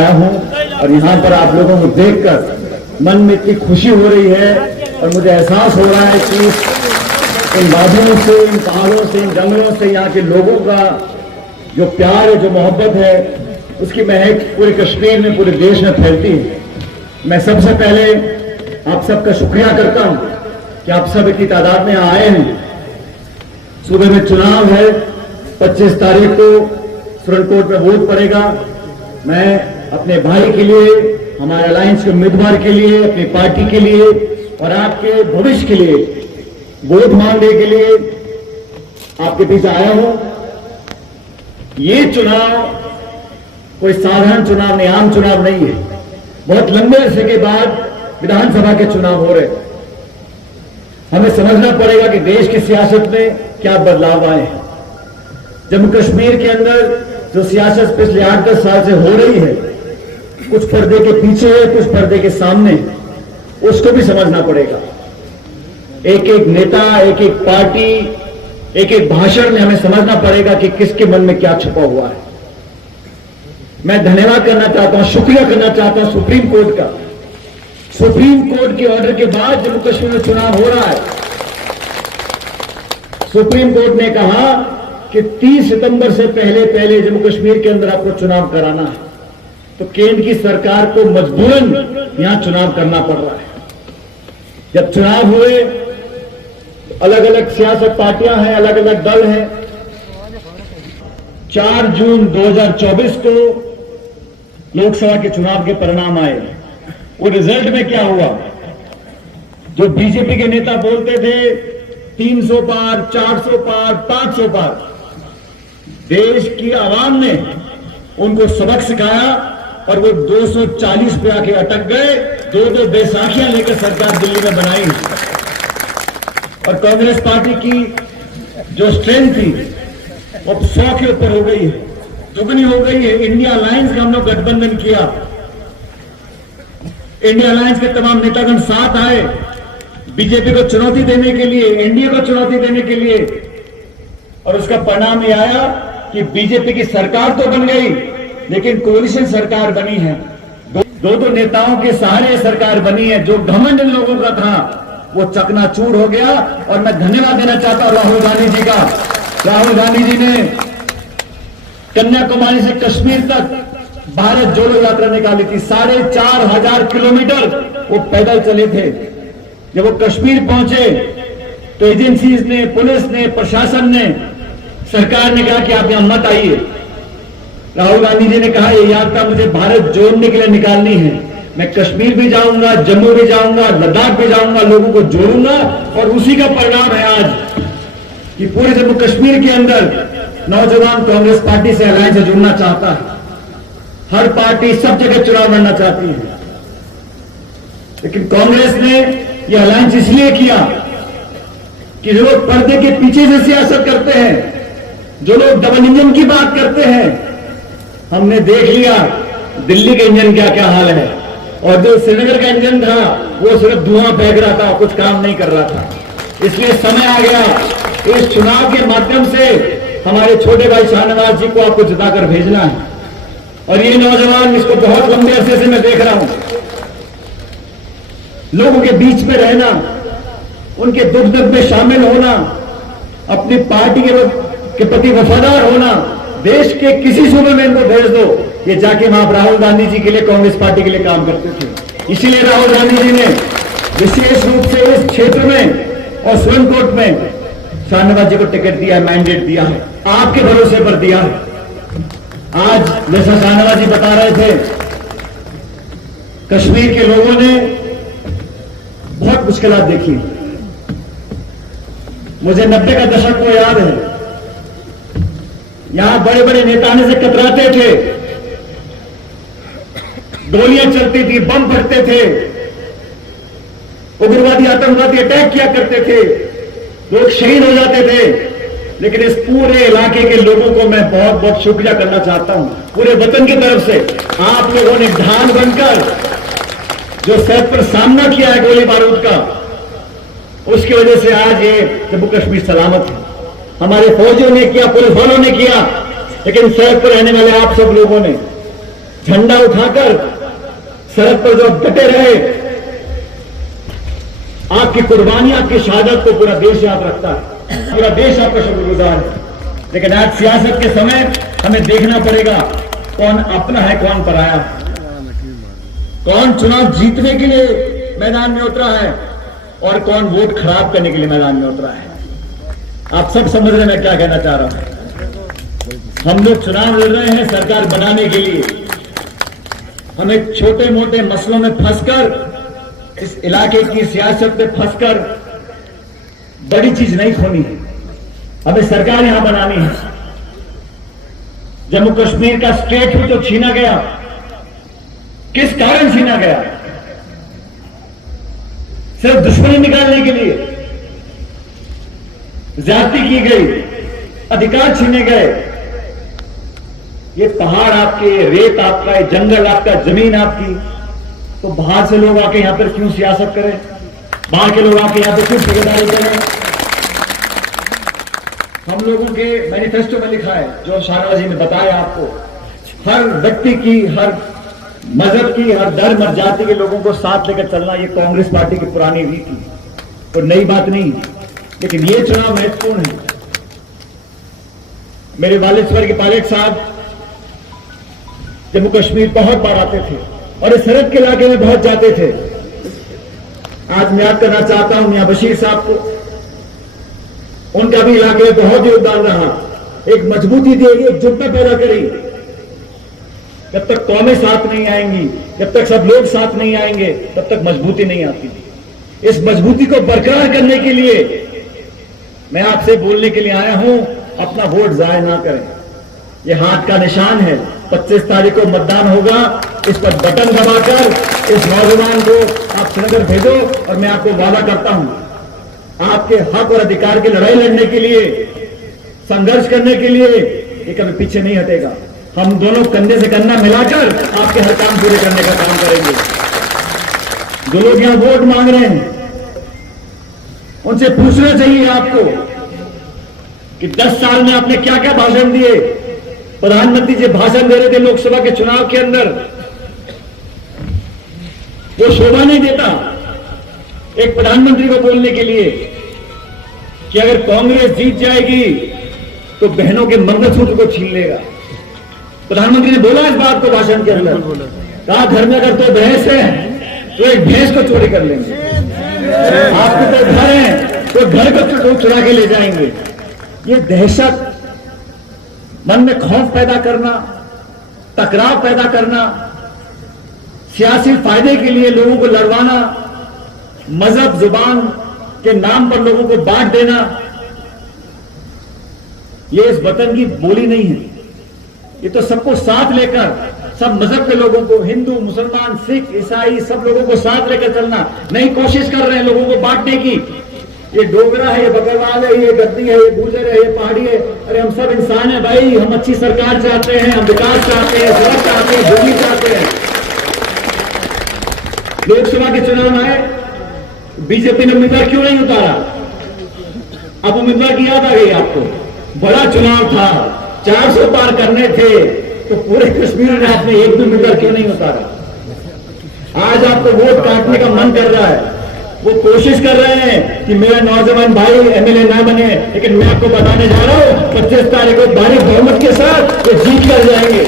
आया हूं और यहाँ पर आप लोगों को देखकर मन में इतनी खुशी हो रही है और मुझे एहसास हो रहा है कि इन वादियों से, इन पहाड़ों से, इन जंगलों से यहाँ के लोगों का जो प्यार है, जो मोहब्बत है, उसकी महक पूरे कश्मीर में, पूरे देश में फैलती है। मैं सबसे पहले आप सबका शुक्रिया करता हूं कि आप सब इतनी तादाद में आए हैं। सुबह में चुनाव है, 25 तारीख को सुप्रीम कोर्ट में वोट पड़ेगा। मैं अपने भाई के लिए, हमारे अलायंस के उम्मीदवार के लिए, अपनी पार्टी के लिए और आपके भविष्य के लिए वोट मांगने के लिए आपके पीछे आया हूं। ये चुनाव कोई साधारण चुनाव नहीं, आम चुनाव नहीं है। बहुत लंबे अरसे के बाद विधानसभा के चुनाव हो रहे हैं। हमें समझना पड़ेगा कि देश की सियासत में क्या बदलाव आए हैं। जम्मू कश्मीर के अंदर जो सियासत पिछले 8-10 साल से हो रही है, कुछ पर्दे के पीछे है, कुछ पर्दे के सामने, उसको भी समझना पड़ेगा। एक एक नेता, एक एक पार्टी, एक एक भाषण में हमें समझना पड़ेगा कि किसके मन में क्या छुपा हुआ है। मैं धन्यवाद करना चाहता हूं, शुक्रिया करना चाहता हूं सुप्रीम कोर्ट का। सुप्रीम कोर्ट के ऑर्डर के बाद जम्मू कश्मीर में चुनाव हो रहा है। सुप्रीम कोर्ट ने कहा कि 30 सितंबर से पहले जम्मू कश्मीर के अंदर आपको चुनाव कराना है, तो केंद्र की सरकार को मजबूरन यहां चुनाव करना पड़ रहा है। जब चुनाव हुए, अलग अलग सियासत पार्टियां हैं, अलग अलग दल हैं। 4 जून 2024 को लोकसभा के चुनाव के परिणाम आए। वो रिजल्ट में क्या हुआ? जो बीजेपी के नेता बोलते थे 300 पार, 400 पार, 500 पार, देश की आवाम ने उनको सबक सिखाया और वो 240 पे आके अटक गए। 2 बैसाखियां लेकर सरकार दिल्ली में बनाई और कांग्रेस पार्टी की जो स्ट्रेंथ थी वो 100 के ऊपर हो गई है, दुगनी हो गई है। इंडिया अलायंस का हम लोग गठबंधन किया। इंडिया अलायंस के तमाम नेतागण साथ आए बीजेपी को चुनौती देने के लिए, एनडीए को चुनौती देने के लिए, और उसका परिणाम यह आया कि बीजेपी की सरकार तो बन गई, लेकिन कोalition सरकार बनी है। दो नेताओं के सहारे सरकार बनी है। जो घमंड इन लोगों का था वो चकनाचूर हो गया। और मैं धन्यवाद देना चाहता हूं राहुल गांधी जी का। राहुल गांधी जी ने कन्याकुमारी से कश्मीर तक भारत जोड़ो यात्रा निकाली थी। 4,500 किलोमीटर वो पैदल चले थे। जब वो कश्मीर पहुंचे तो एजेंसीज ने, पुलिस ने, प्रशासन ने, सरकार ने कहा कि आप यहां मत आइए। राहुल गांधी जी ने कहा ये यात्रा मुझे भारत जोड़ने के लिए निकालनी है। मैं कश्मीर भी जाऊंगा, जम्मू भी जाऊंगा, लद्दाख भी जाऊंगा, लोगों को जोड़ूंगा। और उसी का परिणाम है आज कि पूरे जम्मू कश्मीर के अंदर नौजवान कांग्रेस पार्टी से अलायंस से जुड़ना चाहता है। हर पार्टी सब जगह चुनाव लड़ना चाहती है, लेकिन कांग्रेस ने यह अलायंस इसलिए किया कि जो लोग पर्दे के पीछे से सियासत करते हैं, जो लोग डबल इंजन की बात करते हैं, हमने देख लिया दिल्ली का इंजन क्या क्या हाल है। और जो श्रीनगर का इंजन था वो सिर्फ धुआं फेंक रहा था, कुछ काम नहीं कर रहा था। इसलिए समय आ गया इस चुनाव के माध्यम से हमारे छोटे भाई शाहनवाज जी को आपको जिताकर भेजना है। और ये नौजवान, इसको बहुत लंबे अरसे से मैं देख रहा हूं, लोगों के बीच में रहना, उनके दुख दर्द में शामिल होना, अपनी पार्टी के प्रति वफादार होना। देश के किसी सूबे में इनको भेज दो, ये जाके वहां राहुल गांधी जी के लिए, कांग्रेस पार्टी के लिए काम करते थे। इसीलिए राहुल गांधी जी ने विशेष रूप से इस क्षेत्र में और सुप्रीम कोर्ट में शाहनवाज जी को टिकट दिया है, मैंडेट दिया है, आपके भरोसे पर दिया है। आज जैसा शाहनवाज जी बता रहे थे, कश्मीर के लोगों ने बहुत मुश्किलात देखी। मुझे 90 का दशक को याद है। यहां बड़े बड़े नेता आने से कतराते थे, गोलियां चलती थी, बम फटते थे, उग्रवादी आतंकवादी अटैक किया करते थे, लोग शहीद हो जाते थे। लेकिन इस पूरे इलाके के लोगों को मैं बहुत बहुत शुक्रिया करना चाहता हूं, पूरे वतन की तरफ से। आप लोगों ने ढाल बनकर जो सर पर सामना किया है गोली बारूद का, उसकी वजह से आज ये जम्मू कश्मीर सलामत है। हमारे फौजियों ने किया, पुलिस वालों ने किया, लेकिन सड़क पर रहने वाले आप सब लोगों ने, झंडा उठाकर सड़क पर जो डटे रहे, आपकी कुर्बानी, आपकी शहादत को पूरा देश याद रखता है, पूरा देश आपका शुक्रगुजार है। लेकिन आज सियासत के समय हमें देखना पड़ेगा कौन अपना है, कौन पराया है, कौन चुनाव जीतने के लिए मैदान में उतरा है और कौन वोट खराब करने के लिए मैदान में उतरा है। आप सब समझ रहे हैं मैं क्या कहना चाह रहा हूं। हम लोग चुनाव लड़ रहे हैं सरकार बनाने के लिए। हमें छोटे मोटे मसलों में फंसकर, इस इलाके की सियासत में फंसकर बड़ी चीज नहीं खोनी है। हमें सरकार यहां बनानी है। जम्मू कश्मीर का स्टेटहुड जो छीना गया, किस कारण छीना गया? सिर्फ दुश्मनी निकालने के लिए ज्यादती की गई, अधिकार छीने गए। ये पहाड़ आपके, रेत आपका, ये जंगल आपका, जमीन आपकी, तो बाहर से लोग आके यहां पर क्यों सियासत करें? बाहर के लोग आके यहां पर क्यों ठेकेदारी करें? हम लोगों के मैनिफेस्टो में लिखा है, जो शाहनवाज जी ने बताया आपको, हर व्यक्ति की, हर मजहब की, हर धर्म और जाति के लोगों को साथ लेकर चलना। ये कांग्रेस पार्टी की पुरानी नीति और नई बात नहीं। लेकिन ये चुनाव महत्वपूर्ण है। मेरे वालिद स्वर्गीय पायलट साहब जम्मू कश्मीर बहुत बार आते थे और इस सरहद के इलाके में बहुत जाते थे। आज मैं याद करना चाहता हूं मियां बशीर साहब को। उनका भी इलाके में बहुत योगदान रहा। एक मजबूती दी, एकजुटता पैदा करी। जब तक कौमें साथ नहीं आएंगी, जब तक सब लोग साथ नहीं आएंगे, तब तक मजबूती नहीं आती। इस मजबूती को बरकरार करने के लिए मैं आपसे बोलने के लिए आया हूं, अपना वोट जाया ना करें। ये हाथ का निशान है। 25 तारीख को मतदान होगा। इस पर बटन दबाकर इस नौजवान को आप श्रीनगर भेजो और मैं आपको वादा करता हूं, आपके हक और अधिकार की लड़ाई लड़ने के लिए, संघर्ष करने के लिए ये कभी पीछे नहीं हटेगा। हम दोनों कंधे से कंधा मिलाकर आपके हर काम पूरे करने का काम करेंगे। जो लोग यहां वोट मांग रहे हैं, उनसे पूछना चाहिए आपको कि 10 साल में आपने क्या क्या भाषण दिए। प्रधानमंत्री जी भाषण दे रहे थे लोकसभा के चुनाव के अंदर, वो शोभा नहीं देता एक प्रधानमंत्री को बोलने के लिए कि अगर कांग्रेस जीत जाएगी तो बहनों के मंगलसूत्र को छीन लेगा। प्रधानमंत्री ने बोला इस बात को भाषण के अंदर, कहा घर में अगर तो भैंस है तो एक भैंस को चोरी कर लेंगे, आपको तो घर है तो घर को चुरा के ले जाएंगे। ये दहशत, मन में खौफ पैदा करना, टकराव पैदा करना, सियासी फायदे के लिए लोगों को लड़वाना, मजहब जुबान के नाम पर लोगों को बांट देना, ये इस वतन की बोली नहीं है। ये तो सबको साथ लेकर, सब मजहब के लोगों को, हिंदू, मुसलमान, सिख, ईसाई, सब लोगों को साथ लेकर चलना। नहीं कोशिश कर रहे हैं लोगों को बांटने की। ये डोगरा है, ये बकरवाल है, ये गद्दी है, ये गुर्जर है, ये पहाड़ी है। अरे हम सब इंसान है भाई। हम अच्छी सरकार चाहते हैं, हम विकास चाहते हैं, सड़क चाहते हैं, बिजली चाहते हैं। लोकसभा के चुनाव आए, बीजेपी ने उम्मीदवार क्यों नहीं उतारा? अब उम्मीदवार की याद आ गई आपको? बड़ा चुनाव था, 400 पार करने थे, तो पूरे कश्मीर में आपने एक भी उम्मीदवार क्यों नहीं उतारा? आज आपको वोट काटने का मन कर रहा है। वो कोशिश कर रहे हैं कि मेरा नौजवान भाई एमएलए ना बने, लेकिन मैं आपको बताने जा रहा हूं 25 तारीख को भारी बहुमत के साथ वो जीत कर जाएंगे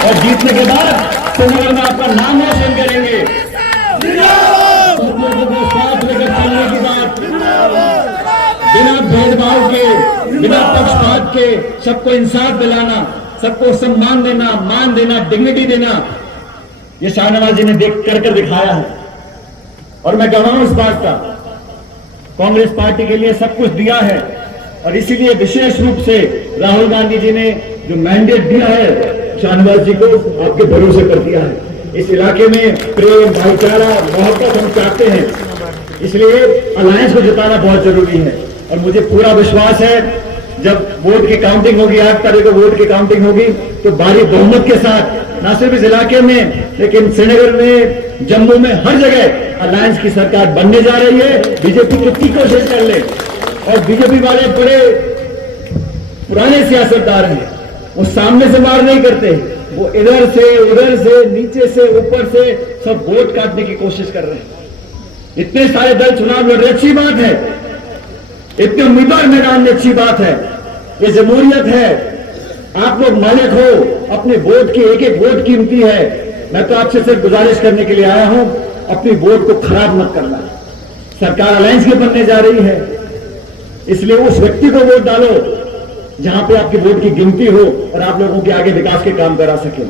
और जीतने के बाद श्रीनगर में आपका नाम रोशन करेंगे। सब लोगों को साथ लेकर चलने की बात, बिना भेदभाव के, बिना पक्षपात के, सबको इंसाफ दिलाना, सबको सम्मान देना, मान देना, डिग्निटी देना, ये शाहनवाज जी ने कर दिखाया है। और मैं कह रहा हूं इस बात का, कांग्रेस पार्टी के लिए सब कुछ दिया है और इसीलिए विशेष रूप से राहुल गांधी जी ने जो मैंडेट दिया है शाहनवाज जी को, आपके भरोसे कर दिया है। इस इलाके में प्रेम, भाईचारा, मोहब्बत हम चाहते हैं, इसलिए अलायंस को जिताना बहुत जरूरी है। और मुझे पूरा विश्वास है जब वोट की काउंटिंग होगी, 8 तारीख को वोट की काउंटिंग होगी, तो भारी बहुमत के साथ, न सिर्फ इस इलाके में लेकिन श्रीनगर में, जम्मू में, हर जगह अलायंस की सरकार बनने जा रही है। बीजेपी कितनी कोशिश कर ले, और बीजेपी वाले बड़े पुराने सियासतदार हैं, वो सामने से वार नहीं करते, वो इधर से उधर से नीचे से ऊपर से सब वोट काटने की कोशिश कर रहे हैं। इतने सारे दल चुनाव लड़ रहे, अच्छी बात है, इतने उम्मीदवार मैदान में, अच्छी बात है, ये जमहूरियत है, आप लोग मालिक हो, अपने वोट की एक एक वोट कीमती है। मैं तो आपसे सिर्फ गुजारिश करने के लिए आया हूं, अपनी वोट को खराब मत करना। सरकार अलायंस की बनने जा रही है, इसलिए उस व्यक्ति को वोट डालो जहां पे आपकी वोट की गिनती हो और आप लोगों के आगे विकास के काम करा सके।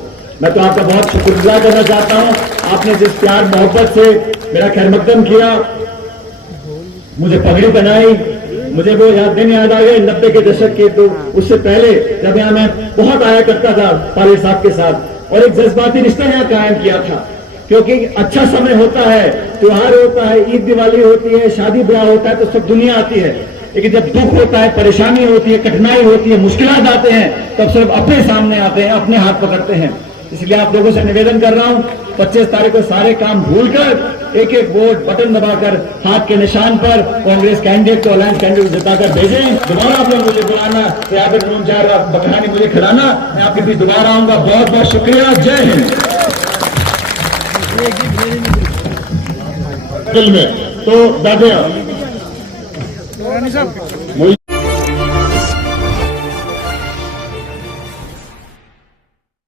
मैं तो आपका बहुत शुक्रगुजार करना चाहता हूं, आपने जिस प्यार मोहब्बत से मेरा खैरमकदम किया, मुझे पगड़ी बनाई, मुझे वो दिन याद आ गए 90 के दशक के। तो उससे पहले जब यहां मैं बहुत आया करता था पाले साहब के साथ, और एक जज्बाती रिश्ता यहां कायम किया था, क्योंकि अच्छा समय होता है, त्योहार होता है, ईद दिवाली होती है, शादी ब्याह होता है, तो सब दुनिया आती है। लेकिन जब दुख होता है, परेशानी होती है, कठिनाई होती है, मुश्किलात आते हैं, तब सब अपने सामने आते हैं, अपने हाथ पकड़ते हैं। इसलिए आप लोगों से निवेदन कर रहा हूं, 25 तारीख को सारे काम भूलकर एक एक वोट बटन दबाकर हाथ के निशान पर कांग्रेस कैंडिडेट को, अलायंस कैंडिडेट जिताकर भेजें। दोबारा आप लोग मुझे बुलाना, यहाँ पे 3-4 बकरानी मुझे खिलाना, मैं आपके बीच दोबारा आऊंगा। बहुत बहुत शुक्रिया, जय हिंद। में तो बैठे रानी साहब